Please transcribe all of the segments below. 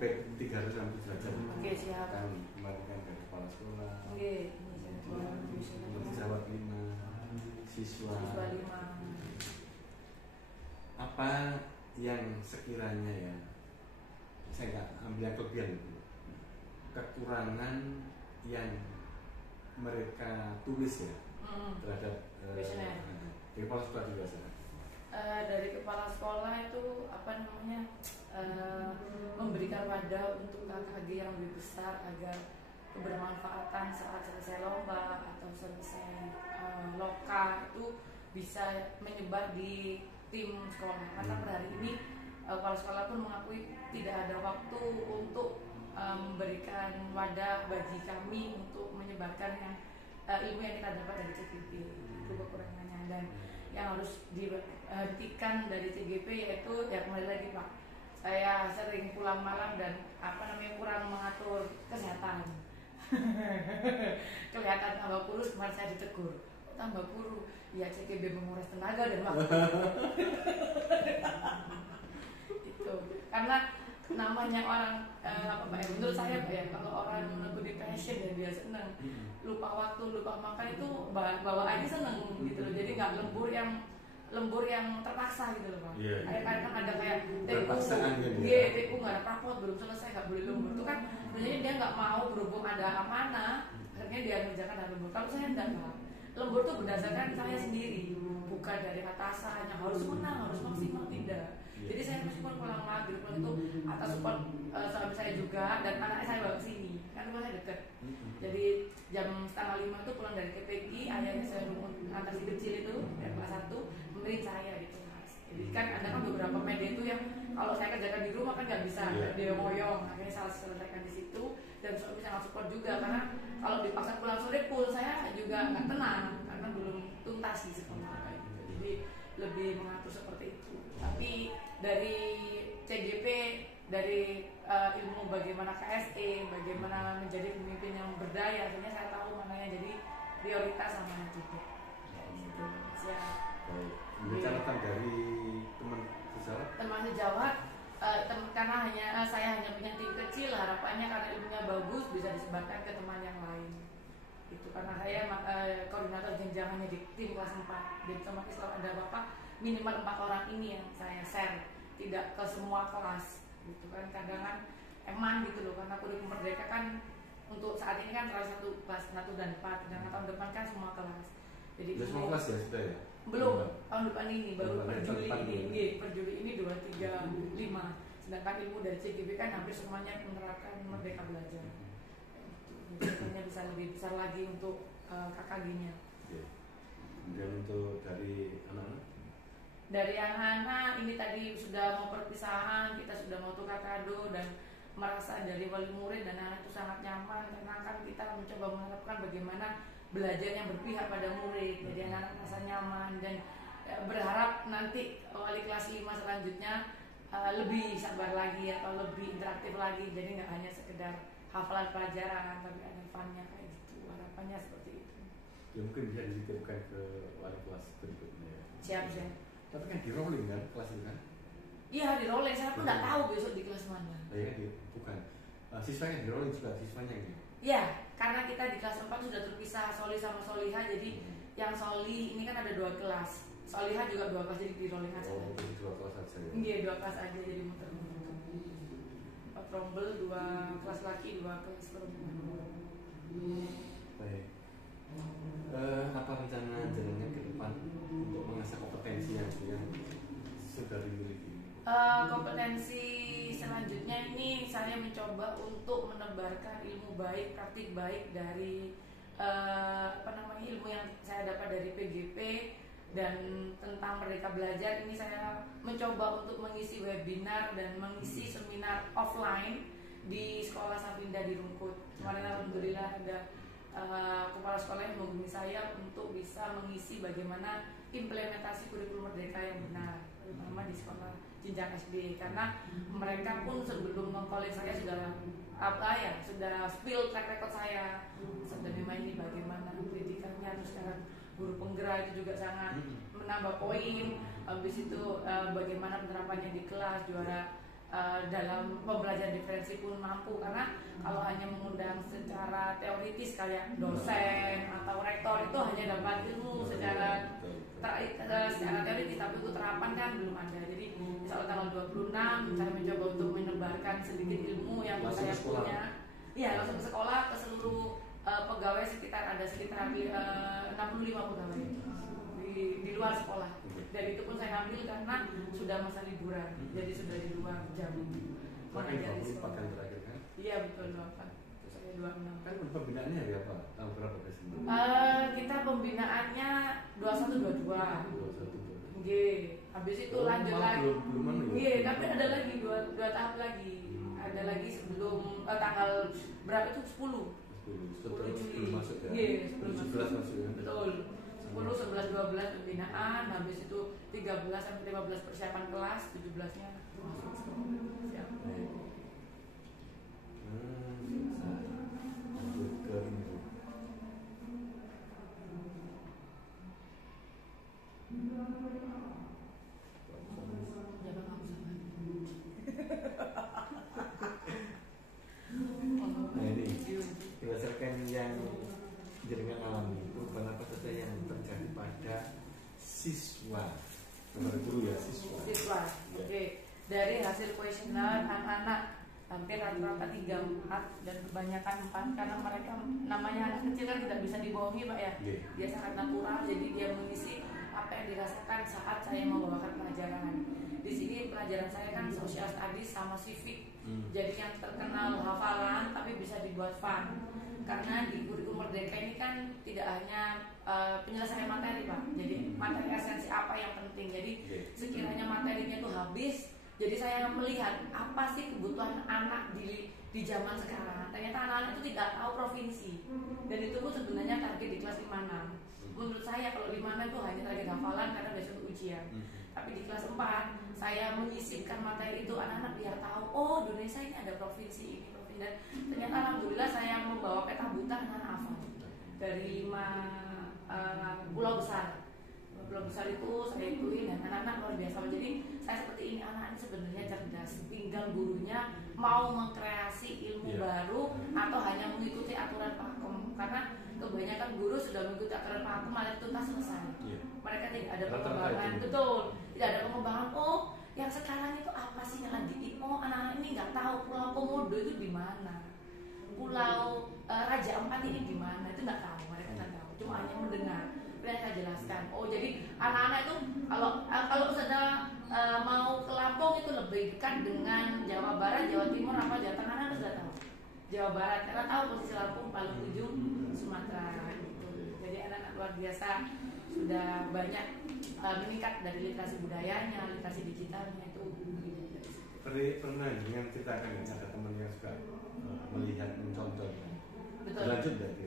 feedback 3 sampai 7 derajat. Oke, siap. Kan kemarin kan dari kepala sekolah. Oke, ini saya Menjawab 5 siswa. 5. Apa yang sekiranya ya, saya nggak ambil yang kelebihan itu, kekurangan yang mereka tulis ya terhadap dari kepala sekolah juga sana. Dari kepala sekolah itu apa namanya memberikan wadah untuk KKG yang lebih besar agar kebermanfaatan saat selesai lomba atau selesai loka itu bisa menyebar di tim sekolah. Karena per hari ini kepala sekolah pun mengakui tidak ada waktu untuk memberikan wadah bagi kami untuk menyebarkan yang ilmu yang kita dapat dari CGP. Itu kekurangannya, dan yang harus dihentikan dari CGP yaitu ya kembali lagi Pak, saya sering pulang malam dan kurang mengatur kesehatan. Kelihatan tambah kurus, kemarin saya ditegur, tambah kurus, ya CGP menguras tenaga dan waktu. Itu karena namanya orang menurut saya Pak ya, kalau orang menekuni passion dan dia seneng, lupa waktu, lupa makan itu bawaannya seneng gitu loh. Jadi nggak lembur yang terpaksa gitu loh Pak. Kadang-kadang kan ada kayak teku nggak ada rapot belum selesai nggak boleh lembur. Itu kan sebenarnya dia nggak mau, berhubung ada amanah akhirnya dia mengerjakan dan lembur. Kalau saya enggak Pak, lembur tuh berdasarkan saya sendiri, bukan dari atasan yang harus menang, harus maksimal, tidak. Jadi saya support pulang maghrib itu atas support suami saya juga, dan anak saya bawa ke sini kan rumah saya deket. Jadi jam 4:30 itu pulang dari KPG, ayahnya saya antar si kecil itu dari kelas 1 memberi saya gitu Mas. Jadi kan ada kan beberapa media itu yang kalau saya kerjakan di rumah kan nggak bisa, dia ngoyong, akhirnya saya selesaikan di situ. Dan suami sangat support juga, karena kalau dipaksa pulang sore pun saya juga nggak tenang karena belum tuntas di sekolah kayak gitu. Jadi lebih mengatur seperti itu. Tapi dari CGP, dari ilmu bagaimana KSE, bagaimana menjadi pemimpin yang berdaya, akhirnya saya tahu mana yang jadi prioritas sama yang tidak. Gitu. Siap. Ini catatan dari teman sejawat. Teman sejawat, karena saya hanya punya tim kecil, harapannya karena ilmunya bagus bisa disebarkan ke teman yang lain. Itu karena saya koordinator jenjangannya di tim kelas 4. Jadi otomatis kalau ada apa-apa minimal 4 orang ini yang saya share, tidak ke semua kelas gitu kan. Kadang kan emang gitu loh, karena kurikulum merdeka kan untuk saat ini kan salah satu kelas 1 dan 4, dan tahun depan kan semua kelas. Jadi semua kelas ya sudah ya? Belum, tahun depan ini baru per Juli ini, per Juli ini 2, 3, 5. Sedangkan ilmu dari CGP kan hampir semuanya menerapkan Merdeka Belajar. Jadi bisa lebih besar lagi untuk KKG-nya. Kemudian untuk dari anak-anak? Dari anak-anak ini tadi sudah mau perpisahan, kita sudah mau tukar kado, dan merasa dari wali murid dan anak itu sangat nyaman, karena kan kita mencoba menerapkan bagaimana belajar yang berpihak pada murid. Jadi anak-anak merasa nyaman, dan berharap nanti wali kelas 5 selanjutnya lebih sabar lagi atau lebih interaktif lagi. Jadi nggak hanya sekedar hafalan pelajaran, tapi ada fun-nya kayak gitu. Harapannya seperti itu. Ya mungkin bisa dititipkan ke wali kelas berikutnya. Siap. Tapi kan di rolling kan kelas itu kan? Iya di rolling, saya pun nggak tahu besok di kelas mana. Iya kan bukan. Siswanya di rolling juga siswanya gitu. Iya, karena kita di kelas 4 sudah terpisah Soli sama Soliha. Jadi yang Soli ini kan ada 2 kelas, Soliha juga 2 kelas, jadi di rolling aja. Oh, jadi 2 kelas aja ya? Iya 2 kelas aja, jadi muter-muter. 4 rombel, 2 kelas laki, 2 kelas perempuan. Baik. Apa rencana jalannya ke depan untuk mengasah kompetensi yang sudah dimiliki? Kompetensi selanjutnya ini saya mencoba untuk menebarkan ilmu baik, praktik baik dari ilmu yang saya dapat dari PGP dan tentang Merdeka Belajar. Ini saya mencoba untuk mengisi webinar dan mengisi seminar offline di Sekolah Sapinda di Rungkut. Kemarin alhamdulillah ada kepala sekolah yang menghubungi saya untuk bisa mengisi bagaimana implementasi kurikulum merdeka yang benar, terutama di sekolah jenjang SD, karena mereka pun sebelum meng-calling saya sudah sudah spill track record saya sebenarnya ini bagaimana pendidikannya. Terus sekarang guru penggerak itu juga sangat menambah poin. Habis itu bagaimana penerapannya di kelas, juara dalam pembelajaran diferensi pun mampu, karena kalau hanya mengundang secara teoritis kayak dosen atau rektor itu hanya dapat ilmu secara teoritis, tapi untuk terapan kan belum ada. Jadi misalnya tanggal 26 saya mencoba untuk menebarkan sedikit ilmu yang saya punya. Iya, langsung ke sekolah, ke seluruh pegawai sekitar 65 pegawai di luar sekolah. Dan itu pun saya ambil karena sudah masa liburan, jadi sudah di luar jam mengajar di sekolah. Terakhir kan? Iya betul, 24. Terus saya 26. Kan pembinaannya hari apa? Tahun berapa ke sini? Kita pembinaannya 21-22. Nggih, habis itu lanjut lagi. Nggih, tapi ada lagi dua tahap lagi. Ada lagi sebelum tanggal berapa itu 10 Juli. Masuk ya? Nggih, 10 masuk ya? Betul. 10, 11, 12 pembinaan, habis itu 13 sampai 15 persiapan kelas, 17-nya masuk sekolah. Siap. Lanjut ke ini. Nah ini berdasarkan yang jaringan alami itu apa saja yang terjadi pada siswa, benar guru ya siswa. Oke. Dari hasil kuesioner anak-anak hampir rata-rata 3-4 dan kebanyakan 4 karena mereka namanya anak kecil kan tidak bisa dibohongi Pak ya. Dia sangat natural, jadi dia mengisi apa yang dirasakan saat saya membawakan pelajaran. Di sini pelajaran saya kan social studies sama civic. Jadi yang terkenal hafalan tapi bisa dibuat fun. Karena di kurikulum Merdeka ini kan tidak hanya penyelesaian materi Pak. Jadi materi esensi apa yang penting. Jadi sekiranya materinya itu habis, jadi saya melihat apa sih kebutuhan anak di zaman sekarang. Ternyata anak-anak itu tidak tahu provinsi. Dan itu pun sebenarnya target di kelas 5-6. Menurut saya kalau 5-6 itu hanya target hafalan karena besok ujian. Tapi di kelas 4 saya menyisipkan materi itu anak-anak biar tahu, oh Indonesia ini ada provinsi ini, provinsi. Dan ternyata alhamdulillah saya membawa peta buta anak hafal dari 5 pulau besar. Pulau besar itu saya ituin dan anak-anak luar biasa. Jadi saya seperti ini, anak ini sebenarnya cerdas, tinggal gurunya mau mengkreasi ilmu baru atau hanya mengikuti aturan pakem. Karena kebanyakan guru sudah mengikuti aturan pakem malah tuntas selesai. Mereka tidak ada pengembangan, betul, tidak ada pengembangan. Oh, yang sekarang itu apa sih yang lagi? Oh, anak-anak ini nggak tahu Pulau Komodo itu di mana, Pulau Raja Ampat ini di mana, itu nggak tahu. Mereka nggak tahu, cuma hanya mendengar. Mereka jelaskan. Oh, jadi anak-anak itu kalau sudah mau ke Lampung itu lebih dekat dengan Jawa Barat, Jawa Timur, apa Jawa Tengah, anak sudah tahu. Jawa Barat karena tahu posisi Lampung paling ujung Sumatera. Gitu. Jadi anak-anak luar biasa sudah banyak meningkat dari literasi budayanya, literasi digitalnya itu. Pernah dengan ceritakan ada teman yang suka melihat mencontoh. Betul. Berlanjut dari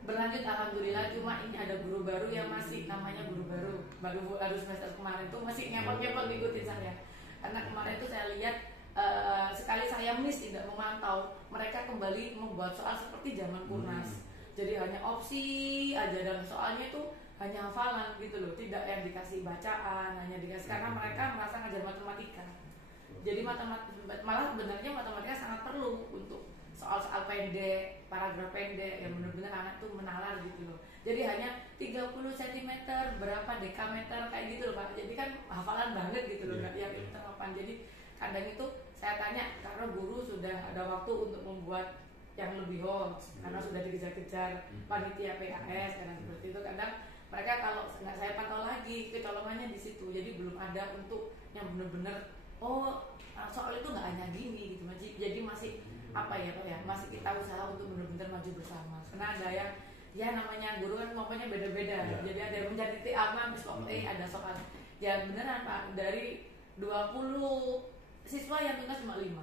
Berlanjut alhamdulillah, cuma ini ada guru baru yang masih namanya guru baru semester kemarin tuh masih ngepot-ngepot ngikutin saya. Karena kemarin tuh saya lihat sekali saya miss tidak memantau, mereka kembali membuat soal seperti zaman Kurnas. Jadi hanya opsi aja dan soalnya itu hanya hafalan gitu loh, tidak yang dikasih bacaan, hanya dikasih karena mereka merasa ngajar matematika. Jadi malah sebenarnya matematika sangat perlu untuk soal-soal pendek, paragraf pendek yang benar-benar anak tuh menalar gitu loh. Jadi hanya 30 cm berapa dekameter kayak gitu loh Pak. Jadi kan hafalan banget gitu loh, nggak yang terapan. Jadi kadang itu saya tanya karena guru sudah ada waktu untuk membuat yang lebih hoax karena sudah dikejar-kejar panitia PAS karena seperti itu. Kadang mereka kalau nggak saya pantau lagi kecolongannya di situ. Jadi belum ada untuk yang benar-benar soal itu nggak hanya gini gitu. Jadi masih apa ya Pak ya, masih kita usaha untuk benar-benar maju bersama. Karena ada yang ya namanya guru kan ngomongnya beda-beda. Jadi ada yang menjadi aman, ada soal. Ya beneran Pak, dari 20 siswa yang tuntas cuma 5,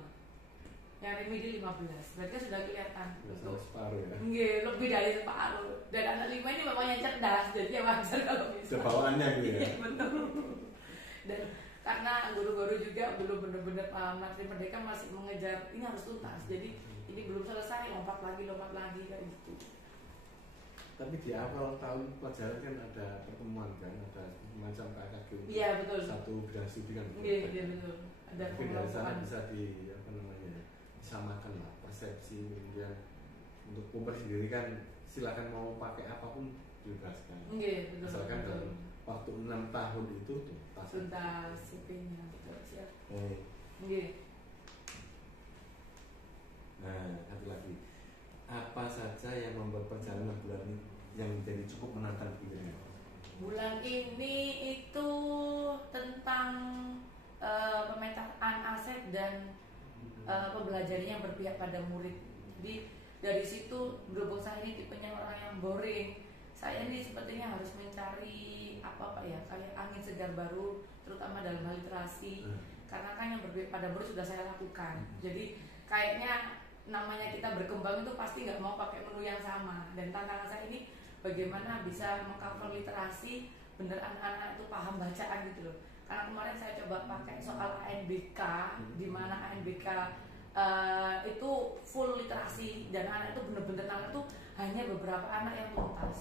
yang remedi 15. Berarti kan sudah kelihatan untuk separuh ya. Nggih, lebih dari separuh. Dan anak 5 ini memang yang cerdas, jadi ya wajar kalau bisa. Kebawaannya gitu ya. Betul. Dan karena guru-guru juga belum benar-benar paham materi Merdeka, masih mengejar ini harus tuntas. Jadi ini belum selesai, lompat lagi kayak gitu. Tapi di awal tahun pelajaran kan ada pertemuan kan, ada semacam KKG. Iya betul. Satu bidang studi kan. Iya betul. ada mungkin dari sana pemelakuan. bisa disamakan lah persepsi, kemudian untuk Uber sendiri kan silakan mau pakai apapun dibebaskan. Betul. Asalkan dalam waktu 6 tahun itu tuntas CP-nya, betul, siap. Nah, satu lagi, apa saja yang membuat perjalanan bulan ini yang menjadi cukup menantang pikiran? Bulan ini itu tentang pemetaan aset dan pembelajaran yang berpihak pada murid. Jadi dari situ, berhubung saya ini tipenya orang yang boring, saya ini sepertinya harus mencari kayak angin segar baru, terutama dalam hal literasi. Karena kan yang berpihak pada murid sudah saya lakukan. Jadi kayaknya namanya kita berkembang itu pasti nggak mau pakai menu yang sama. Dan tantangan saya ini bagaimana bisa mengcover literasi bener anak-anak itu paham bacaan gitu loh. Karena kemarin saya coba pakai soal ANBK, di mana ANBK itu full literasi dan anak itu bener-bener anak itu hanya beberapa anak yang tuntas.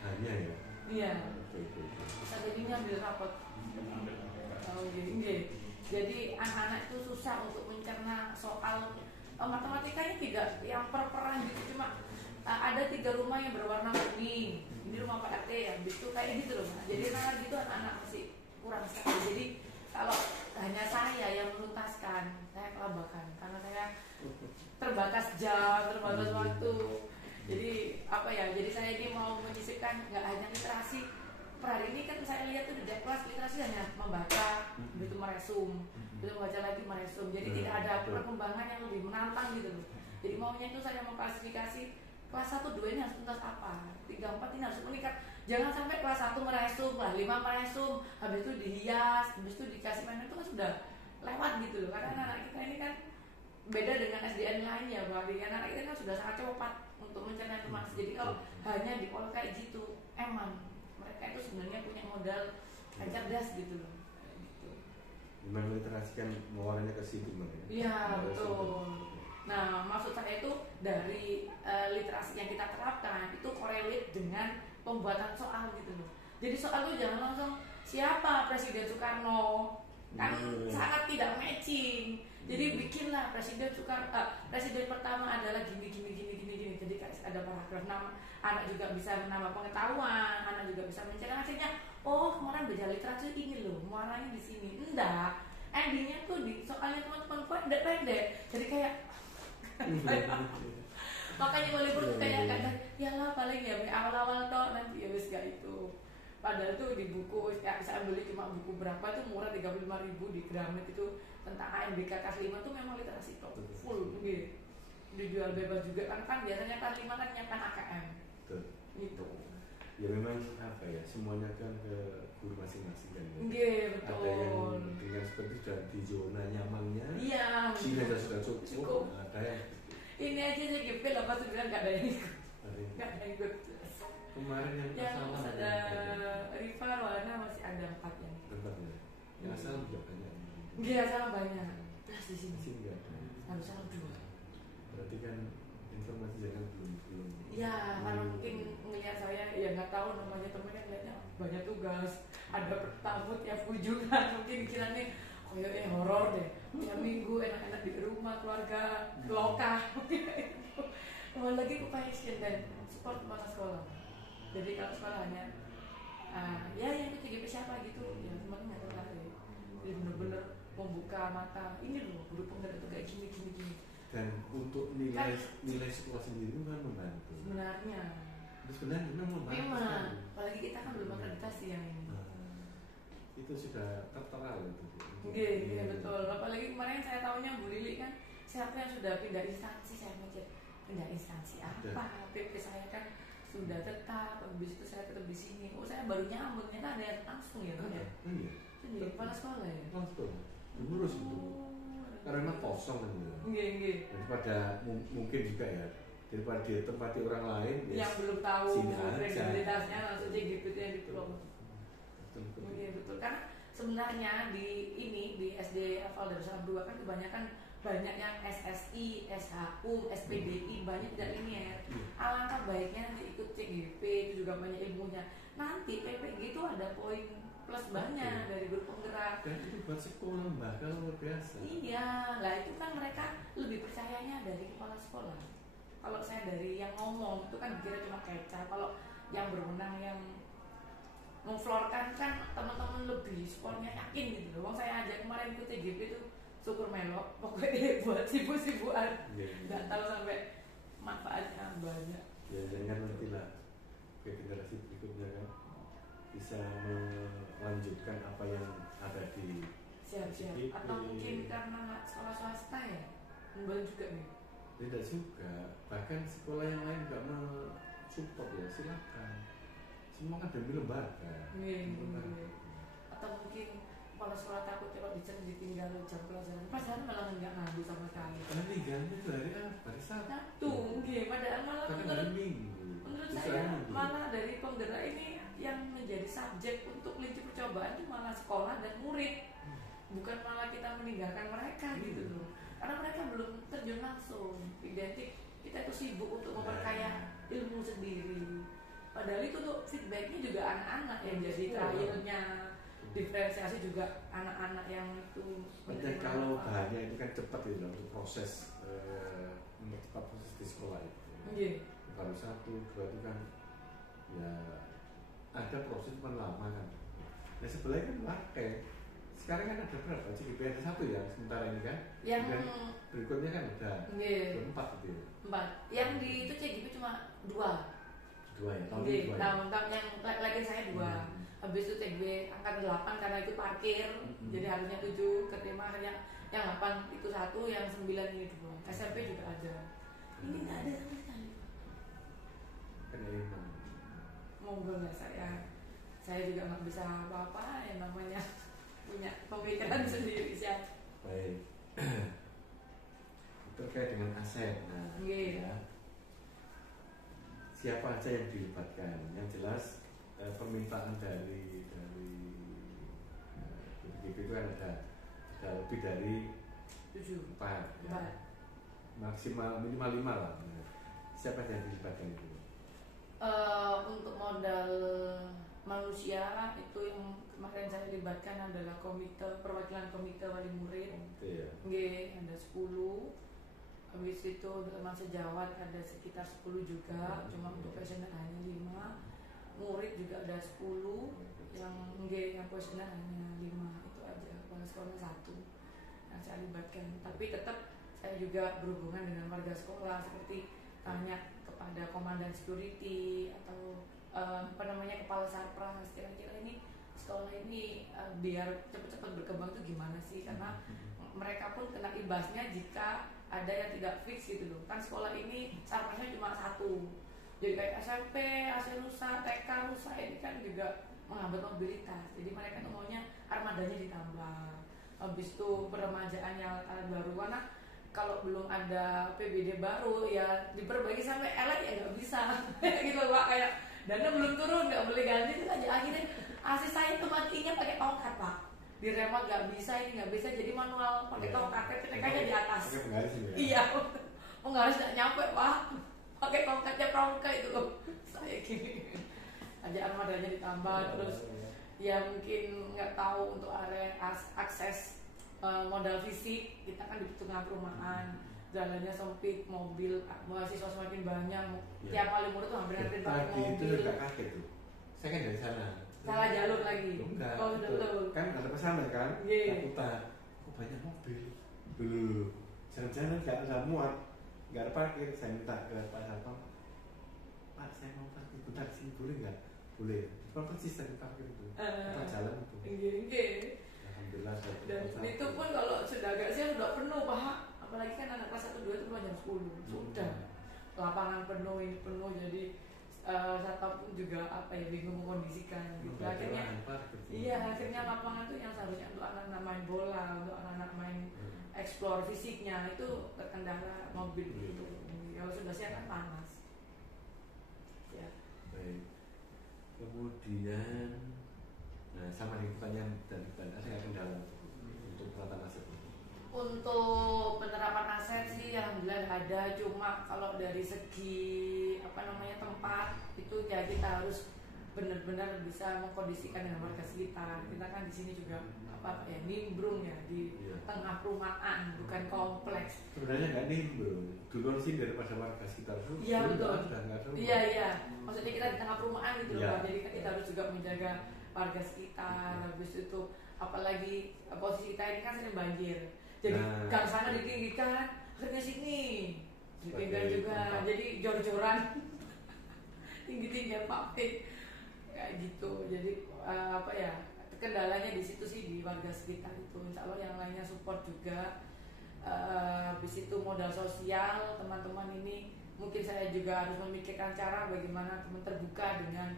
Hanya ya? Iya. Bisa jadi ngambil rapot. Jadi anak-anak itu susah untuk mencerna soal matematikanya, tidak yang per-peran gitu, cuma ada 3 rumah yang berwarna kuning, ini rumah Pak RT ya, itu kayak gitu loh. Jadi gitu anak-anak masih kurang sekali. Jadi kalau hanya saya yang menuntaskan, saya kelabakan karena saya terbatas jam, terbatas waktu. Jadi jadi saya ini mau menyisipkan nggak hanya literasi. Per hari ini kan saya lihat tuh di kelas literasi hanya membaca, begitu meresum, begitu membaca lagi meresum. Jadi tidak ada perkembangan yang lebih menantang gitu loh. Jadi maunya itu saya mengklasifikasi kelas 1, 2 ini harus tuntas apa, 3, 4 ini harus meningkat. Jangan sampai kelas 1 meresum, kelas 5 meresum, habis itu dihias, habis itu dikasih mainan, itu kan sudah lewat gitu loh. Karena anak kita ini kan beda dengan SDN lainnya, bahwa anak kita kan sudah sangat cepat untuk mencerna informasi. Jadi kalau hanya diolah kayak gitu, mereka itu sebenarnya punya modal cerdas gitu loh. Memang literasi kan mengarahnya ke situ, Iya, betul. Nah, maksud saya itu dari literasi yang kita terapkan itu korelate dengan pembuatan soal gitu loh. Jadi soal itu jangan langsung siapa Presiden Soekarno, kan sangat tidak matching. Jadi bikinlah Presiden pertama adalah gini. Jadi ada paragraf nama, anak juga bisa menambah pengetahuan, anak juga bisa mencerna. Akhirnya kemarin belajar literasi ini loh, muaranya di sini. Enggak, endingnya tuh di soalnya teman-teman pendek. Jadi kayak makanya walaupun kayak kadang ya lah paling ya awal-awal toh, nanti ya wis gak itu. Padahal tuh di buku saya beli cuma buku berapa itu murah 35.000 di Gramet itu tentang ANBK kelas 5 tuh memang literasi top full gitu. Dijual bebas juga kan biasanya kelas 5 kan nyiapkan AKM. Gitu. Ya memang semuanya kan ke guru masing-masing kan. Betul. Ada yang dengan seperti sudah di zona nyamannya. Iya. Sini sudah cukup. Ada yang ini aja saya gipil apa sih bilang nggak ada yang ikut. Nggak ada yang ikut. Kemarin yang asal ada Riva Wana masih ada 4 yang. Yang asal juga banyak. Iya, asal banyak. Terus di sini. Sini enggak. Harus 2. Berarti kan informasi jangan belum. Ya, karena mungkin melihat saya ya nggak tahu namanya temen kan lihatnya banyak tugas, ada tamu tiap kunjungan, mungkin dikiranya horor deh. Tiap minggu enak-enak di rumah keluarga lokal. Kembali lagi ke passion dan support masa sekolah. Jadi kalau sekolahnya ya yang itu TGP siapa gitu ya semuanya nggak tertarik. Jadi benar-benar membuka mata, ini loh guru penggerak itu kayak gini. Dan untuk nilai sekolah sendiri kan membantu. Sebenarnya memang membantu. Memang, apalagi kita kan belum akreditasi yang ini. Itu sudah tertera itu. Iya betul. Apalagi kemarin saya tahunya Bu Lili kan siapa yang sudah pindah instansi, saya mikir pindah instansi apa? PP saya kan sudah tetap, habis itu saya tetap di sini. Saya baru nyambut, ternyata ada yang langsung ya kan ya. Iya. Jadi kepala sekolah ya. Langsung. Ngurus itu. Karena kosong kan ya. Iya. Daripada mungkin juga ya. Daripada ditempati orang lain yang belum tahu kredibilitasnya langsung aja gitu yang diploma. Iya betul. Karena sebenarnya di SD Hafal Darussalam 2 kan kebanyakan banyak yang SSI, SHU, SPDI, banyak tidak linear. Alangkah baiknya nanti ikut CGP, itu juga banyak ilmunya. Nanti PPG itu ada poin plus banyak dari guru penggerak. Dan itu buat sekolah lembaga luar biasa. Iya, lah itu kan mereka lebih percayanya dari kepala sekolah. Kalau saya dari yang ngomong itu kan dikira cuma kecap. Kalau yang berwenang yang memflorkan kan teman-teman lebih sekolahnya yakin gitu loh. Saya ajak kemarin ikut TGP itu syukur melok, pokoknya buat sibuk-sibukan. Nggak tahu sampai manfaatnya banyak. Ya jangan nanti lah ke generasi berikutnya kan bisa melanjutkan apa yang ada di Siap-siap. Atau mungkin karena sekolah swasta ya, enggak juga nih. Tidak juga, bahkan sekolah yang lain nggak mensupport ya silakan. Semua kan demi lembaga. Atau mungkin kepala sekolah takut kalau ditinggal jam pelajaran malah nggak ngadu sama sekali. Karena tinggalnya itu hari apa? Hari Sabtu. Padahal malah hari Minggu. Menurut saya malah dari penggerak ini yang menjadi subjek untuk kelinci percobaan itu malah sekolah dan murid, bukan malah kita meninggalkan mereka gitu loh. Karena mereka belum terjun langsung, identik kita itu sibuk untuk memperkaya ilmu sendiri. Padahal itu tuh feedbacknya juga anak-anak yang jadi trialnya, diferensiasi juga anak-anak yang itu. Kalau bahannya itu kan cepat ya untuk proses mempercepat proses di sekolah itu. Kalau 1, 2 itu kan ya ada proses lama kan. Nah sebelahnya kan pakai. Sekarang kan ada berapa? CGP ada 1 ya sementara ini kan. Yang dan berikutnya kan ada 4 gitu. 4. Yang di itu CGP cuma 2 ya. Tahun yang lagi saya 2. Habis itu TGP angka 8 karena itu parkir. Jadi harusnya 7 keterima yang 8 itu 1, yang 9 ini 2. SMP juga ada. Ini nggak ada sama sekali. Kan emang. Monggo lah saya juga nggak bisa apa-apa yang namanya punya pemikiran sendiri siap. Baik. Terkait dengan aset, nah, ya, siapa aja yang dilibatkan? Yang jelas permintaan dari BPKB itu kan ada lebih dari 7, 4 ya. Maksimal minimal 5 lah. Nah, siapa yang dilibatkan itu? Untuk modal manusia itu yang kemarin saya libatkan adalah perwakilan komite wali murid. Ada 10. Habis itu untuk teman sejawat ada sekitar 10 juga, cuma untuk questionnaire hanya 5. Murid juga ada 10, yang questionnaire hanya 5 itu aja. Kepala sekolah 1 yang saya libatkan. Tapi tetap saya juga berhubungan dengan warga sekolah seperti tanya kepada komandan security atau kepala sarpras, kira-kira ini sekolah ini biar cepat-cepat berkembang tuh gimana sih, karena mereka pun kena imbasnya jika ada yang tidak fix gitu loh. Kan sekolah ini sarprasnya cuma 1, jadi kayak SMP, AC rusak, TK rusak, ini kan juga menghambat mobilitas. Jadi mereka tuh maunya armadanya ditambah. Habis itu peremajaan yang baru, karena kalau belum ada PBD baru ya diperbaiki sampai elek ya nggak bisa gitu Pak, kayak dana belum turun nggak boleh ganti itu aja. Akhirnya AC saya tuh matinya pakai tongkat Pak, di remote nggak bisa, ini nggak bisa, jadi manual pakai tongkat, PTK-nya di atas. Iya, penggaris nggak nyampe Pak, pakai tongkatnya prongka itu loh. Saya gini aja armadanya ditambah. Terus ya mungkin nggak tahu untuk area akses modal fisik, kita kan di tengah perumahan, jalannya sempit, mobil mahasiswa semakin banyak, tiap kali murid tuh hampir pakai mobil. Itu agak kaget tuh, saya kan dari sana. Salah jalur lagi. Enggak, betul. Kan ada pesanan kan, takutan, kok banyak mobil, dulu jalan-jalan nggak ada muat, nggak ada parkir. Saya minta ke Pak Satpam, Pak saya mau parkir bentar sini boleh nggak? Boleh. Kalau persis dari parkir itu, apa jalan itu? Alhamdulillah. Dan itu pun kalau sudah agak siang sudah penuh Pak, apalagi kan anak kelas 1-2 itu jam 10 sudah lapangan penuh, ini penuh, jadi satpam pun juga bingung mengkondisikan gitu. Akhirnya lapangan tuh yang seharusnya untuk anak-anak main bola, untuk anak-anak main explore fisiknya itu terkendala mobil gitu. Kalau sudah siang kan panas ya. Baik. Kemudian sama dengan pertanyaan dan ada yang kendala untuk penerapan aset. Untuk penerapan aset sih alhamdulillah ada, cuma kalau dari segi tempat itu ya kita harus benar-benar bisa mengkondisikan dengan warga sekitar. Kita kan di sini juga apa ya, nimbrung ya di tengah perumahan, bukan kompleks. Sebenarnya nggak nimbrung, duluan sih daripada warga sekitar itu. Iya betul. Iya iya. Hmm. Maksudnya kita di tengah perumahan gitu loh. Jadi kita harus juga menjaga warga sekitar. Habis itu apalagi posisi kita ini kan sering banjir. Jadi gang sana ditinggikan, akhirnya sini ditinggikan juga. Jadi jor-joran, tinggi-tinggian pakai kayak gitu. Jadi apa ya? Kendalanya di situ sih, di warga sekitar itu. Insya Allah yang lainnya support juga. Habis itu modal sosial teman-teman ini, mungkin saya juga harus memikirkan cara bagaimana teman terbuka dengan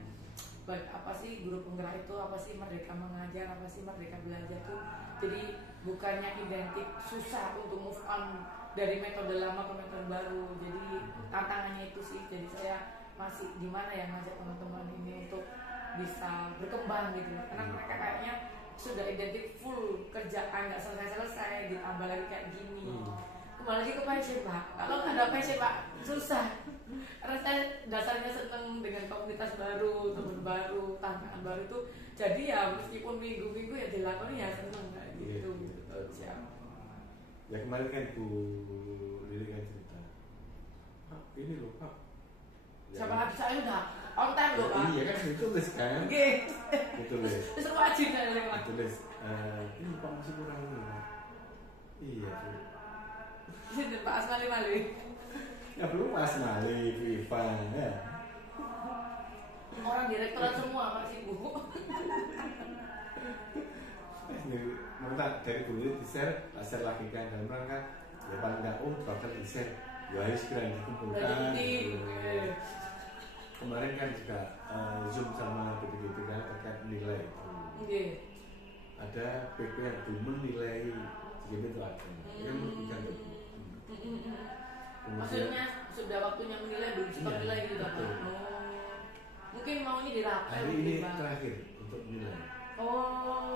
apa sih guru penggerak itu, apa sih merdeka mengajar, apa sih merdeka belajar tuh. Jadi bukannya identik susah untuk move on dari metode lama ke metode baru. Jadi tantangannya itu sih. Jadi saya masih gimana ya ngajak teman-teman ini untuk bisa berkembang gitu, karena mereka kayaknya sudah identik full kerjaan nggak selesai-selesai, ditambah lagi kayak gini. Kembali lagi ke passion Pak, kalau nggak ada passion Pak susah. Karena saya dasarnya seneng dengan komunitas baru, teman baru, tantangan baru itu. Jadi ya meskipun minggu-minggu ya dilakoni ya seneng kayak gitu. Ya kemarin kan Bu Lili kan cerita, Pak ini loh Pak. Siapa lagi saya udah on time loh Pak. Iya kan ditulis kan. Oke. Ditulis. Terus wajib kan lewat. Ditulis. Ini Pak masih kurang ini Pak. Iya Bu. Ini Pak Asmali Mali. Ya belum Asmali, Bu Ivan ya. Orang direktorat semua Pak sibuk. Minta dari Bu Lili di-share, share lagi kan dalam rangka ya paling nggak bakal di-share. Ya harus kira dikumpulkan. Kemarin kan juga Zoom sama BPDB kan terkait nilai itu. Ada PP yang belum menilai jadi itu ada. Yang merugikan itu. Maksudnya sudah waktunya menilai belum sempat nilai gitu Pak. Mungkin maunya dirapel. Hari ini terakhir untuk nilai.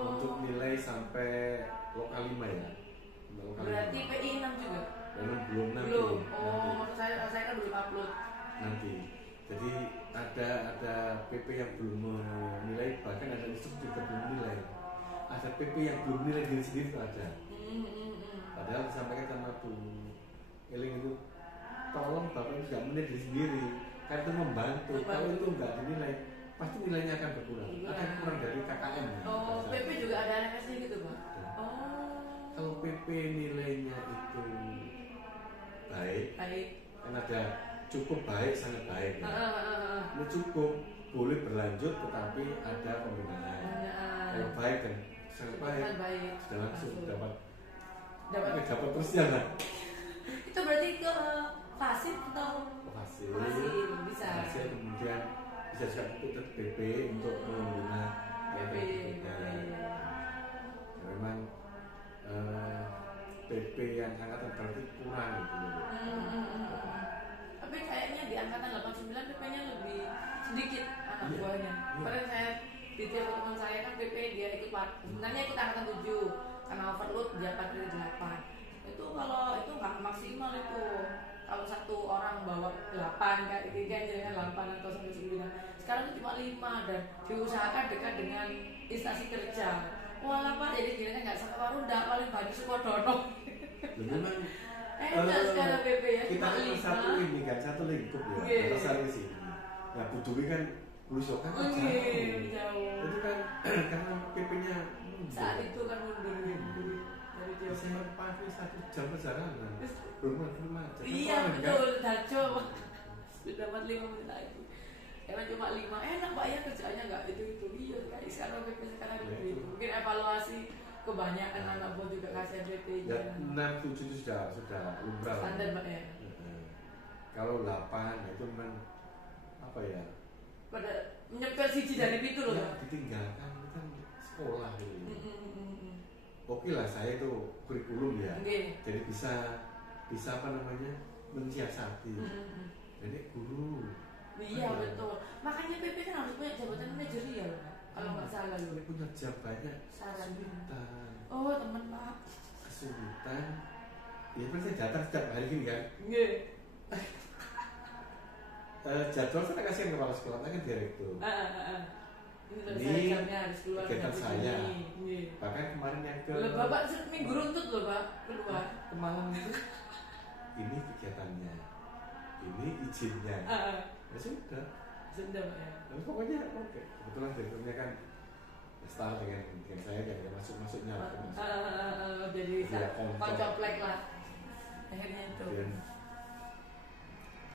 Untuk nilai sampai lokal 5 ya. Berarti PI 6 juga? Belum. Maksud saya kan belum upload. Nanti. Jadi ada PP yang belum menilai, bahkan ada instruksi juga belum menilai. Ada PP yang belum menilai diri sendiri itu ada. Padahal disampaikan sama Bu Eling itu, tolong Bapak itu tidak menilai diri sendiri, kan itu membantu. Kalau itu nggak dinilai, pasti nilainya akan berkurang. Akan kurang dari KKM. PP juga ada NFS gitu Pak. Kalau PP nilainya itu baik, kan ada cukup baik, sangat baik ya. Ini cukup, boleh berlanjut tetapi ada pembinaan. Kalau baik dan sangat baik, sudah langsung dapat terus ya kan? Itu berarti ke fasil atau fasil bisa. Fasil kemudian bisa juga ikut PP untuk pengguna PP. Memang PP yang angkatan berarti kurang gitu. Tapi kayaknya di angkatan 89 PP-nya lebih sedikit anak buahnya. Kemarin saya detail teman saya kan PP dia ikut sebenarnya ikut angkatan 7 karena overload dia 4/8. Itu kalau itu nggak maksimal itu. Kalau satu orang bawa 8 kayak gitu kan jangan 8 atau sampai 9. Sekarang itu cuma 5 dan diusahakan dekat dengan instansi kerja. Wah Pak, jadi gini kan nggak sampai Warunda, paling banyak semua donong. Memang sekarang PP ya kita kan satu ini kan, satu lingkup ya, besar di sini. Nah Buduwi kan Bulusokan kan jauh. Itu kan karena PP-nya saat itu kan mundur dari Jawa. Saya pakai 1 jam perjalanan. Rumah. Iya betul, Dajo. Sudah 45 menit lagi. Karena cuma 5 enak Pak ya kerjaannya nggak itu iya kayak sekarang PP sekarang itu. Mungkin evaluasi kebanyakan anak buah juga kasih PP ya 6, 7 itu sudah lumrah standar Pak ya. Kalau 8 itu memang apa ya pada menyepel siji dari itu loh ya, ditinggalkan itu kan sekolah ini. Oke lah saya itu kurikulum ya. Jadi bisa apa namanya mensiasati. Jadi guru. Iya betul. Makanya PP kan harus punya jabatan manajerial Pak. Kalau nggak salah loh. Punya jabatannya kesulitan. Oh teman Pak. Kesulitan. Ya kan saya datang setiap hari gini kan. jadwal saya kasih kepala sekolah kan direktur. Ini harus keluar kegiatan saya. Ini. Bahkan kemarin yang ke Bapak minggu runtut loh Pak keluar ke Malang itu ini kegiatannya, ini izinnya. Ya sudah Pak ya. Tapi pokoknya oke. Kebetulan direkturnya kan start dengan saya dan masuknya jadi koncoplek lah akhirnya itu.